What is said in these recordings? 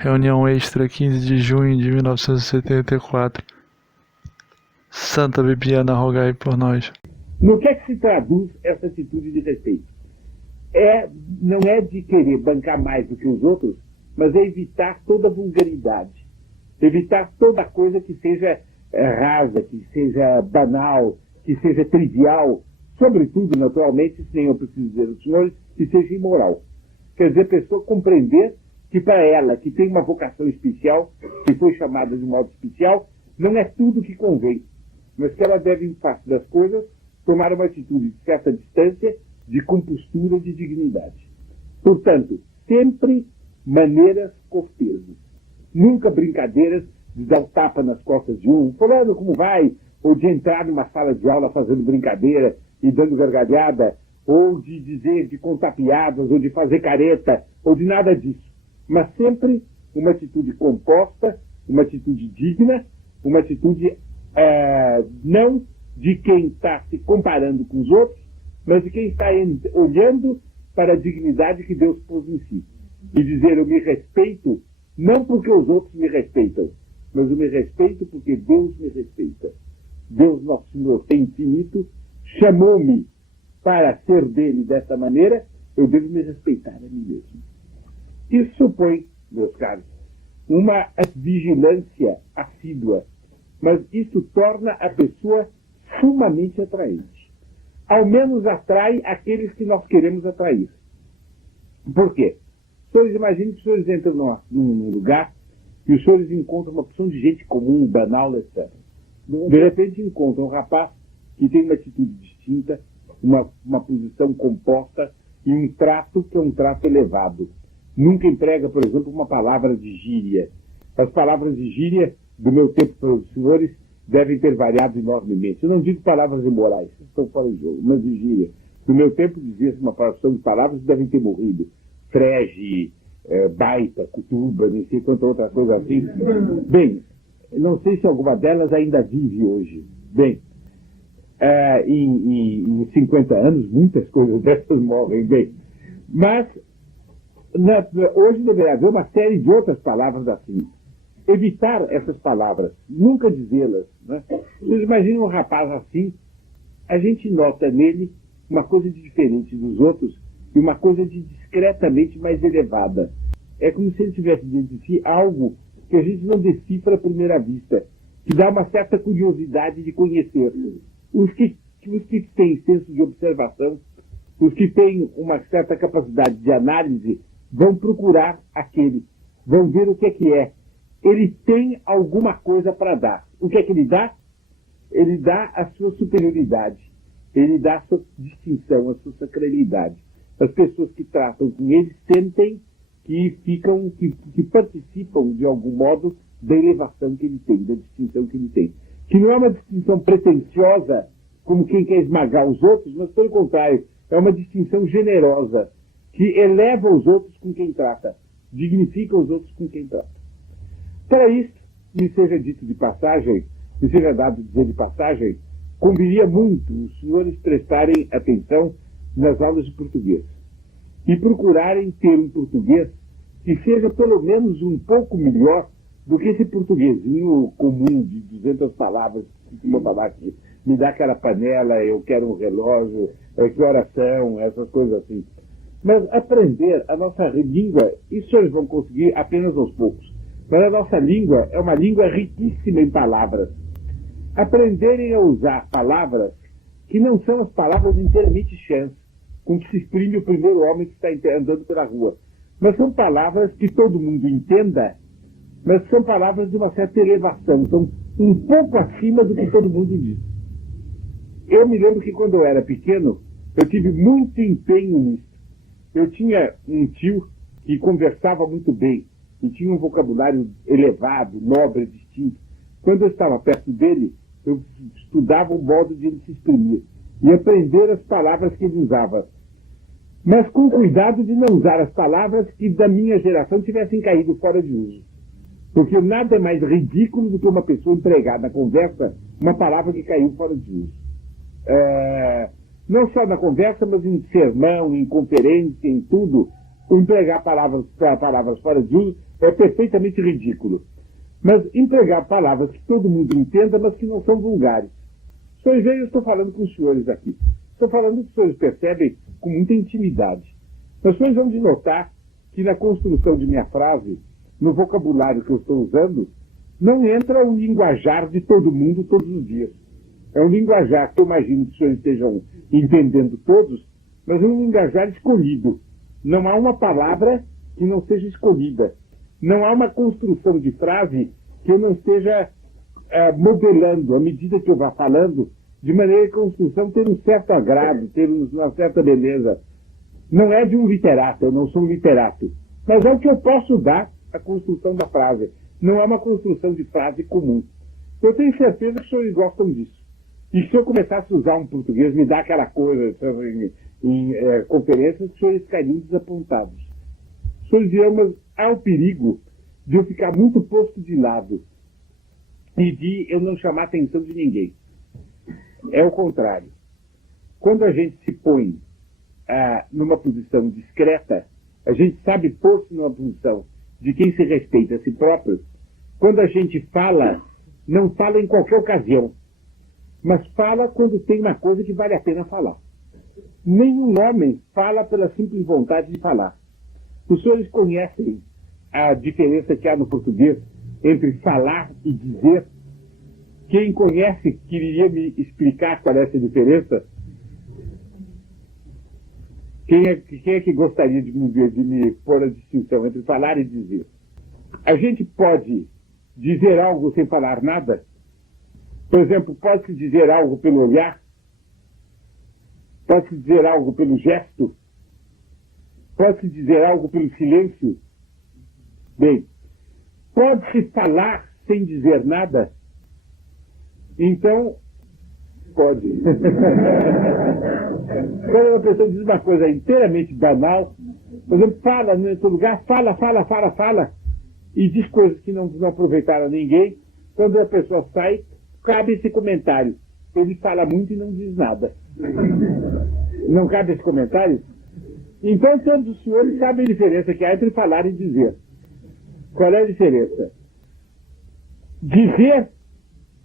Reunião extra 15 de junho de 1974. Santa Bibiana, rogai por nós. No que é que se traduz essa atitude de respeito? Não é de querer bancar mais do que os outros, mas é evitar toda vulgaridade. Evitar toda coisa que seja rasa, que seja banal, que seja trivial. Sobretudo, naturalmente, se nem eu preciso dizer aos senhores, que seja imoral. Quer dizer, a pessoa compreender que para ela, que tem uma vocação especial, que foi chamada de modo especial, não é tudo que convém, mas que ela deve, em face das coisas, tomar uma atitude de certa distância, de compostura, de dignidade. Portanto, sempre maneiras corteses. Nunca brincadeiras de dar um tapa nas costas de um, falando como vai, ou de entrar numa sala de aula fazendo brincadeira e dando gargalhada, ou de dizer, de contar piadas, ou de fazer careta, ou de nada disso. Mas sempre uma atitude composta, uma atitude digna, uma atitude não de quem está se comparando com os outros, mas de quem está olhando para a dignidade que Deus pôs em si. E dizer, eu me respeito, não porque os outros me respeitam, mas eu me respeito porque Deus me respeita. Deus, nosso Senhor, é infinito, chamou-me para ser dele dessa maneira, eu devo me respeitar a mim mesmo. Isso supõe, meus caros, uma vigilância assídua, mas isso torna a pessoa sumamente atraente. Ao menos atrai aqueles que nós queremos atrair. Por quê? Os senhores imaginem que os senhores entram num lugar e os senhores encontram uma porção de gente comum, banal, etc. De repente encontram um rapaz que tem uma atitude distinta, uma posição composta e um trato que é um trato elevado. Nunca emprega, por exemplo, uma palavra de gíria. As palavras de gíria do meu tempo para os senhores devem ter variado enormemente. Eu não digo palavras imorais, estão fora de jogo, mas de gíria. No meu tempo dizia-se uma porção de palavras que devem ter morrido. Frege, baita, cutuba, nem sei quanta outra coisa assim. Bem, não sei se alguma delas ainda vive hoje. Bem, em 50 anos, muitas coisas dessas morrem. Bem, mas hoje deveria haver uma série de outras palavras assim. Evitar essas palavras, nunca dizê-las. Né? Vocês imaginam um rapaz assim, a gente nota nele uma coisa de diferente dos outros e uma coisa de discretamente mais elevada. É como se ele tivesse dentro de si algo que a gente não decifra à primeira vista, que dá uma certa curiosidade de conhecer. Os que têm senso de observação, os que têm uma certa capacidade de análise, vão procurar aquele, vão ver o que é. Ele tem alguma coisa para dar. O que é que ele dá? Ele dá a sua superioridade, ele dá a sua distinção, a sua sacralidade. As pessoas que tratam com ele sentem que participam de algum modo da elevação que ele tem, da distinção que ele tem. Que não é uma distinção pretensiosa, como quem quer esmagar os outros, mas pelo contrário, é uma distinção generosa, que eleva os outros com quem trata, dignifica os outros com quem trata. Para isso, me seja dito de passagem, me seja dado dizer de passagem, conviria muito os senhores prestarem atenção nas aulas de português e procurarem ter um português que seja pelo menos um pouco melhor do que esse portuguesinho comum de 200 palavras que vou falar aqui. Me dá aquela panela, eu quero um relógio, que horas são, essas coisas assim. Mas aprender a nossa língua, isso eles vão conseguir apenas aos poucos. Mas a nossa língua é uma língua riquíssima em palavras. Aprenderem a usar palavras que não são as palavras inteiramente chãs, com que se exprime o primeiro homem que está andando pela rua. Mas são palavras que todo mundo entenda, mas são palavras de uma certa elevação, são um pouco acima do que todo mundo diz. Eu me lembro que quando eu era pequeno, eu tive muito empenho nisso. Eu tinha um tio que conversava muito bem, e tinha um vocabulário elevado, nobre, distinto. Quando eu estava perto dele, eu estudava o modo de ele se exprimir e aprender as palavras que ele usava. Mas com cuidado de não usar as palavras que da minha geração tivessem caído fora de uso. Porque nada é mais ridículo do que uma pessoa empregar na conversa uma palavra que caiu fora de uso. Não só na conversa, mas em sermão, em conferência, em tudo, empregar palavras fora de uso É perfeitamente ridículo. Mas empregar palavras que todo mundo entenda, mas que não são vulgares. Senhores, eu estou falando com os senhores aqui. Estou falando que os senhores percebem com muita intimidade. Mas os senhores vão de notar que na construção de minha frase, no vocabulário que eu estou usando, não entra o linguajar de todo mundo todos os dias. É um linguajar que eu imagino que os senhores estejam entendendo todos, mas é um linguajar escolhido. Não há uma palavra que não seja escolhida. Não há uma construção de frase que eu não esteja modelando à medida que eu vá falando, de maneira que a construção tenha um certo agrado, tenha uma certa beleza. Não é de um literato, eu não sou um literato. Mas é o que eu posso dar à construção da frase. Não é uma construção de frase comum. Eu tenho certeza que os senhores gostam disso. E se eu começasse a usar um português, me dá aquela coisa em conferências, os senhores ficariam desapontados. Os senhores dirão, mas há o perigo de eu ficar muito posto de lado e de eu não chamar a atenção de ninguém. É o contrário. Quando a gente se põe numa posição discreta, a gente sabe pôr-se numa posição de quem se respeita a si próprio. Quando a gente fala, não fala em qualquer ocasião, mas fala quando tem uma coisa que vale a pena falar. Nenhum homem fala pela simples vontade de falar. Os senhores conhecem a diferença que há no português entre falar e dizer? Quem conhece queria me explicar qual é essa diferença? Quem é que gostaria de me pôr a distinção entre falar e dizer? A gente pode dizer algo sem falar nada? Por exemplo, pode-se dizer algo pelo olhar? Pode-se dizer algo pelo gesto? Pode-se dizer algo pelo silêncio? Bem, pode-se falar sem dizer nada? Então, pode. Quando uma pessoa diz uma coisa inteiramente banal, por exemplo, fala em outro lugar, fala, e diz coisas que não aproveitaram a ninguém, quando a pessoa sai, cabe esse comentário. Ele fala muito e não diz nada. Não cabe esse comentário? Então, todos os senhores sabem a diferença que há entre falar e dizer. Qual é a diferença? Dizer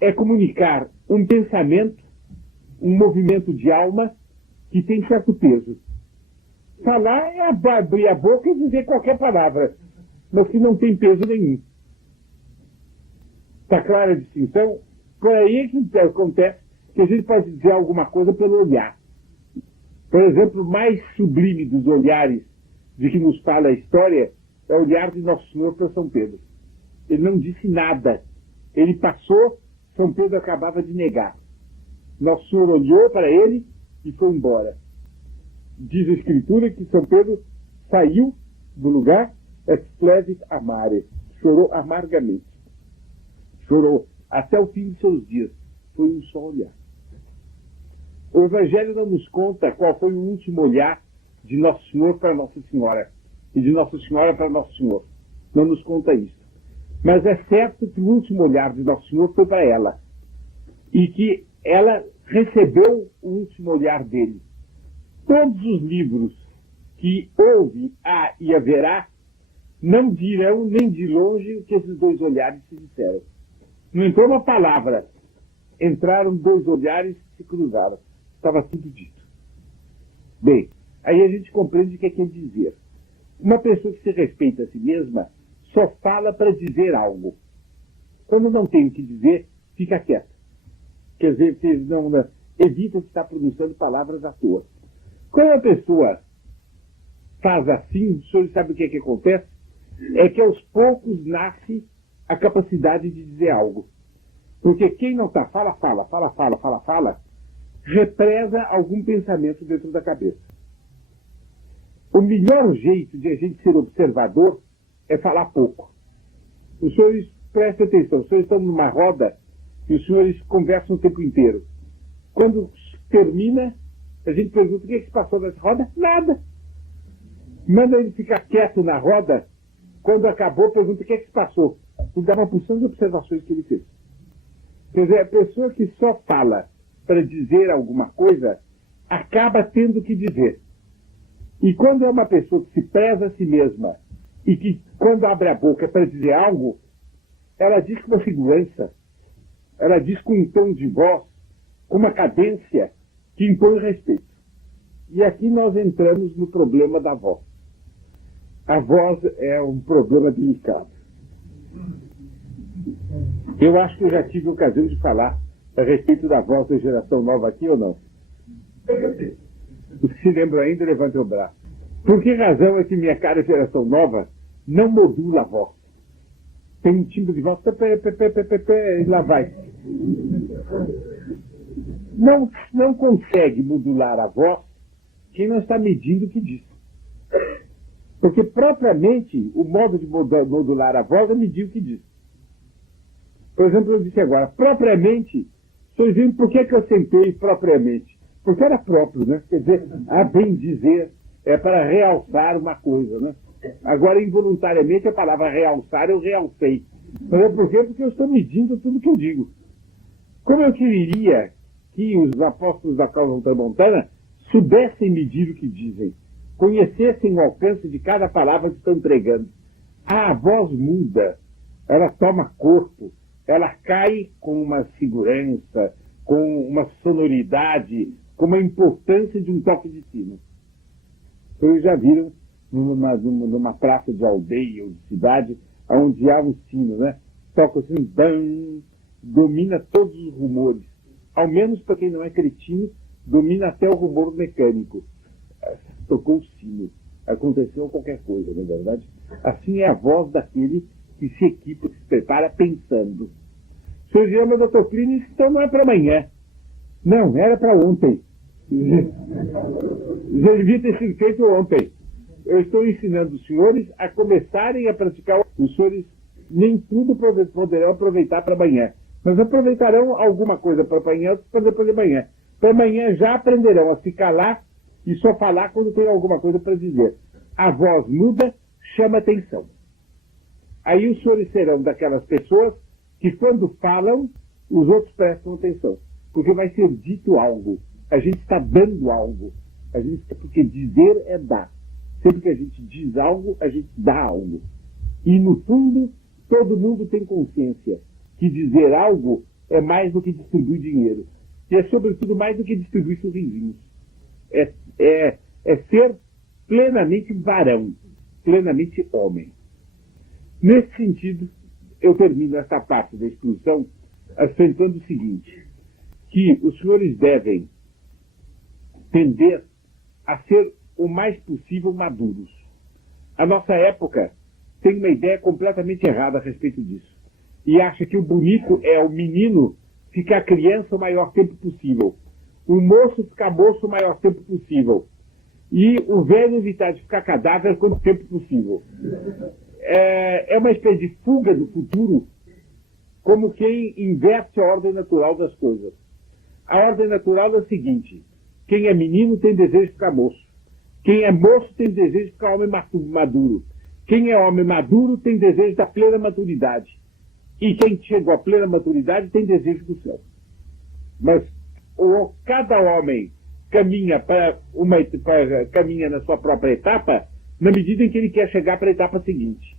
é comunicar um pensamento, um movimento de alma que tem certo peso. Falar é abrir a boca e dizer qualquer palavra, mas que não tem peso nenhum. Está clara a distinção? Por aí é que acontece que a gente pode dizer alguma coisa pelo olhar. Por exemplo, o mais sublime dos olhares de que nos fala a história é o olhar de Nosso Senhor para São Pedro. Ele não disse nada. Ele passou, São Pedro acabava de negar. Nosso Senhor olhou para ele e foi embora. Diz a Escritura que São Pedro saiu do lugar, explevit amare, chorou amargamente. Chorou até o fim de seus dias. Foi um só olhar. O Evangelho não nos conta qual foi o último olhar de Nosso Senhor para Nossa Senhora e de Nossa Senhora para Nosso Senhor. Não nos conta isso. Mas é certo que o último olhar de Nosso Senhor foi para ela e que ela recebeu o último olhar dele. Todos os livros que houve, há e haverá não dirão nem de longe o que esses dois olhares se disseram. Não entrou uma palavra. Entraram dois olhares que se cruzaram. Estava tudo dito. Bem, aí a gente compreende o que é dizer. Uma pessoa que se respeita a si mesma só fala para dizer algo. Quando não tem o que dizer, fica quieta. Quer dizer, evita de estar pronunciando palavras à toa. Quando a pessoa faz assim, o senhor sabe o que é que acontece? É que aos poucos nasce a capacidade de dizer algo. Porque quem não está fala, represa algum pensamento dentro da cabeça. O melhor jeito de a gente ser observador é falar pouco. Os senhores prestem atenção, os senhores estão numa roda e os senhores conversam o tempo inteiro. Quando termina, a gente pergunta o que é que se passou nessa roda? Nada. Manda ele ficar quieto na roda, quando acabou, pergunta o que é que se passou. E dá uma porção de observações que ele fez. Quer dizer, a pessoa que só fala para dizer alguma coisa, acaba tendo que dizer. E quando é uma pessoa que se preza a si mesma e que, quando abre a boca para dizer algo, ela diz com uma segurança, ela diz com um tom de voz, com uma cadência que impõe respeito. E aqui nós entramos no problema da voz. A voz é um problema delicado. Eu acho que eu já tive ocasião de falar a respeito da voz da geração nova aqui ou não? Se lembra ainda, levante o braço. Por que razão é que minha cara geração nova não modula a voz? Tem um timbre de voz, e lá vai. Não consegue modular a voz quem não está medindo o que diz. Porque, propriamente, o modo de modular a voz é medir o que diz. Por exemplo, eu disse agora, propriamente, estou dizendo por que eu sentei propriamente. Porque era próprio, né? Quer dizer, a bem dizer é para realçar uma coisa, né? Agora, involuntariamente, a palavra realçar eu realcei. Mas por quê? Porque eu estou medindo tudo que eu digo. Como eu queria que os apóstolos da causa ultramontana soubessem medir o que dizem, conhecessem o alcance de cada palavra que estão pregando. A voz muda, ela toma corpo, ela cai com uma segurança, com uma sonoridade, com uma importância de um toque de sino. Vocês já viram numa praça de aldeia ou de cidade, onde há um sino, né? Toca assim, bam, domina todos os rumores. Ao menos para quem não é cretino, domina até o rumor mecânico. Tocou o sino. Aconteceu qualquer coisa, não é verdade? Assim é a voz daquele que se equipa, que se prepara pensando. O senhor diz, mas doutor Clínico, então não é para amanhã. Não, era para ontem. Já devia ter sido feito ontem. Eu estou ensinando os senhores a começarem a praticar. Os senhores nem tudo poderão aproveitar para amanhã. Mas aproveitarão alguma coisa para amanhã, para depois de amanhã. Para amanhã já aprenderão a se calar e só falar quando tem alguma coisa para dizer. A voz muda, chama atenção. Aí os senhores serão daquelas pessoas que quando falam, os outros prestam atenção. Porque vai ser dito algo. A gente está dando algo. Porque dizer é dar. Sempre que a gente diz algo, a gente dá algo. E no fundo, todo mundo tem consciência que dizer algo é mais do que distribuir dinheiro. E é sobretudo mais do que distribuir sorrisinhos. É ser plenamente varão, plenamente homem. Nesse sentido, eu termino esta parte da exposição acentuando o seguinte, que os senhores devem tender a ser o mais possível maduros. A nossa época tem uma ideia completamente errada a respeito disso. E acha que o bonito é o menino ficar criança o maior tempo possível. O moço ficar moço o maior tempo possível. E o velho evitar de ficar cadáver quanto tempo possível. É uma espécie de fuga do futuro, como quem inverte a ordem natural das coisas. A ordem natural é a seguinte: quem é menino tem desejo de ficar moço. Quem é moço tem desejo de ficar homem maduro. Quem é homem maduro tem desejo da plena maturidade. E quem chegou à plena maturidade tem desejo do céu. Mas cada homem caminha caminha na sua própria etapa, na medida em que ele quer chegar para a etapa seguinte.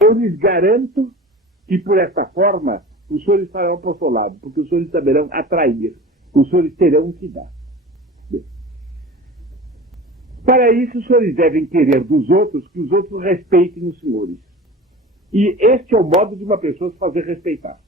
Eu lhes garanto que, por esta forma, os senhores farão apostolado, porque os senhores saberão atrair, os senhores terão que dar. Bem, para isso, os senhores devem querer dos outros que os outros respeitem os senhores. E este é o modo de uma pessoa se fazer respeitar.